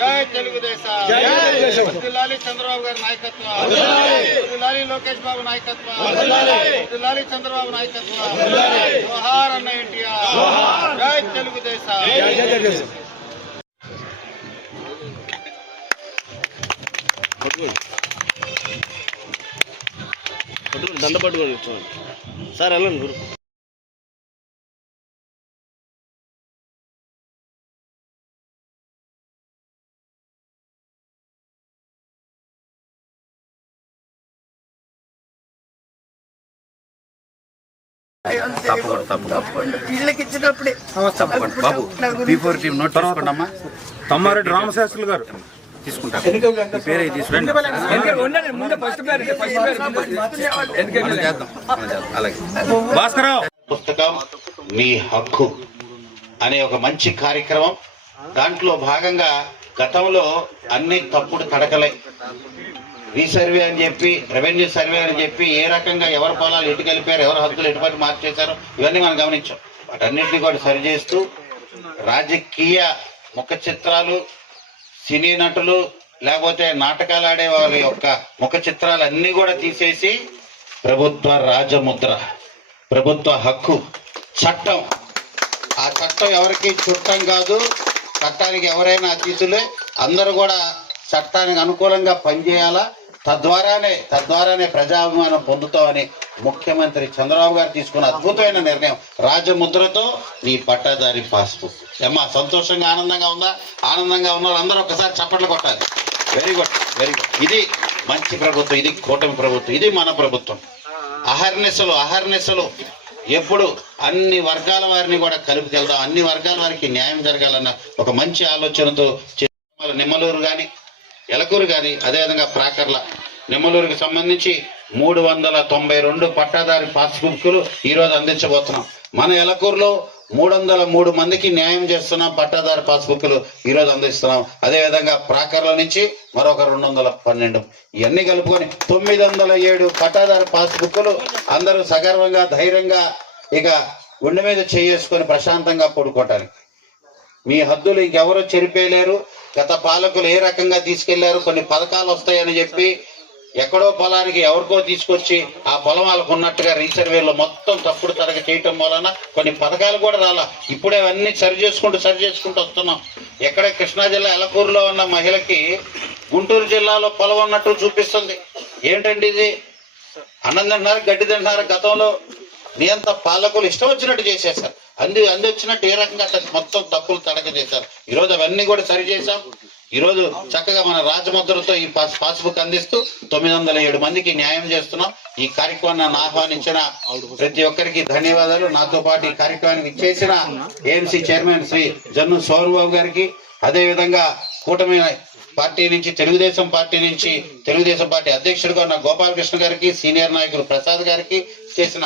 జై తెలుగుదేశం, వర్ధిల్లాలి చంద్రబాబు గారి నాయకత్వం, వర్ధిల్లాలి లోకేష్ బాబు నాయకత్వం, వర్ధిల్లాలి చంద్రబాబు నాయకత్వం, జోహార్ అన్న ఎన్టీఆర్, జై తెలుగుదేశం. దండ పట్టుకొని సార్ వెళ్ళండి గురు. వీళ్ళకి ఇచ్చినప్పుడే బాబు B4 టీం నోట్ తీసుకోండమ్మా. తమ్మారెడ్డి రామశాస్త్రులు గారు తీసుకుంటారు, పేరే తీసుకుంటాం. అలాగే భాస్కరరావు పుస్తకం మీ హక్కు అనే ఒక మంచి కార్యక్రమం. దాంట్లో భాగంగా గతంలో అన్ని తప్పుడు తడకలే, రీసర్వే అని చెప్పి, రెవెన్యూ సర్వే అని చెప్పి ఏ రకంగా ఎవరి పొలాలు ఎటు కలిపారు, ఎవరి హక్కులు ఎటుపట్టి మార్చేశారు, ఇవన్నీ మనం గమనించాం. వాటన్నింటినీ కూడా సరిచేస్తూ రాజకీయ ముఖ చిత్రాలు, సినీ నటులు లేకపోతే నాటకాలు ఆడే వాళ్ళ యొక్క ముఖ చిత్రాలు అన్నీ కూడా తీసేసి ప్రభుత్వ రాజముద్ర, ప్రభుత్వ హక్కు, చట్టం. ఆ చట్టం ఎవరికి చుట్టం కాదు, చట్టానికి ఎవరైనా అతీతులే. అందరూ కూడా చట్టానికి అనుకూలంగా పనిచేయాలా, తద్వారానే ప్రజాభిమానం పొందుతామని ముఖ్యమంత్రి చంద్రబాబు గారు తీసుకున్న అద్భుతమైన నిర్ణయం. రాజముద్రతో నీ పట్టాదారి పాస్బుక్. అమ్మా సంతోషంగా ఆనందంగా ఉందా? ఆనందంగా ఉన్నారు అందరూ ఒకసారి చప్పట్లు కొట్టాలి. Very good, very good. ఇది మంచి ప్రభుత్వం, ఇది కూటమి ప్రభుత్వం, ఇది మన ప్రభుత్వం. అహర్నిశలు ఎప్పుడు అన్ని వర్గాల వారిని కూడా కలుపుకెళ్దాం, అన్ని వర్గాల వారికి న్యాయం జరగాలన్న ఒక మంచి ఆలోచనతో నిమ్మలూరు కానీ, ఎలకూరు కానీ, అదేవిధంగా ప్రాకర్ల నిమ్మలూరుకి సంబంధించి 392 పట్టాదారి పాస్బుక్లు ఈరోజు అందించబోతున్నాం. మన ఎలకూరులో 303 మందికి న్యాయం చేస్తున్నాం, పట్టాదారి పాస్బుక్లు ఈరోజు అందిస్తున్నాం. అదేవిధంగా ప్రాకర్ల నుంచి మరొక 212, ఇవన్నీ కలుపుకొని 907 పట్టాదారి పాస్బుక్లు అందరూ సగర్వంగా ధైర్యంగా ఇక గుండె మీద చేసుకొని ప్రశాంతంగా పడుకోవటానికి. మీ హద్దులు ఇంకెవరూ చెరిపేయలేరు. గత పాలకులు ఏ రకంగా తీసుకెళ్లారు, కొన్ని పథకాలు వస్తాయని చెప్పి ఎక్కడో పొలానికి ఎవరికో తీసుకొచ్చి ఆ పొలం వాళ్ళకు ఉన్నట్టుగా రీసర్వేలో మొత్తం తప్పుడు తరగతి చేయటం వలన కొన్ని పథకాలు కూడా రాలా. ఇప్పుడే అన్ని సరి చేసుకుంటూ వస్తున్నాం. ఎక్కడే కృష్ణా జిల్లా ఎలకూరులో ఉన్న మహిళకి గుంటూరు జిల్లాలో పొలం ఉన్నట్టు చూపిస్తుంది. ఏంటండి ఇది? అన్నం తింటున్నారు, గడ్డి తింటున్నారు. గతంలో నియంత పాలకులు ఇష్టం వచ్చినట్టు చేసేసారు. అంది వచ్చినట్టు ఏ రకంగా మొత్తం తప్పులు తడక చేశారు. ఈరోజు అవన్నీ కూడా సరి చేశాం. ఈరోజు చక్కగా మన రాజముద్రతో ఈ పాస్బుక్ అందిస్తూ 907 మందికి న్యాయం చేస్తున్నాం. ఈ కార్యక్రమాన్ని ఆహ్వానించిన ప్రతి ఒక్కరికి ధన్యవాదాలు. నాతో పాటు ఈ కార్యక్రమానికి ఇచ్చేసిన ఏఎంసీ చైర్మన్ శ్రీ జన్ను సోమబాబు గారికి, అదేవిధంగా కూటమి పార్టీ నుంచి తెలుగుదేశం పార్టీ అధ్యక్షుడిగా ఉన్న గోపాలకృష్ణ గారికి, సీనియర్ నాయకులు ప్రసాద్ గారికి, చేసిన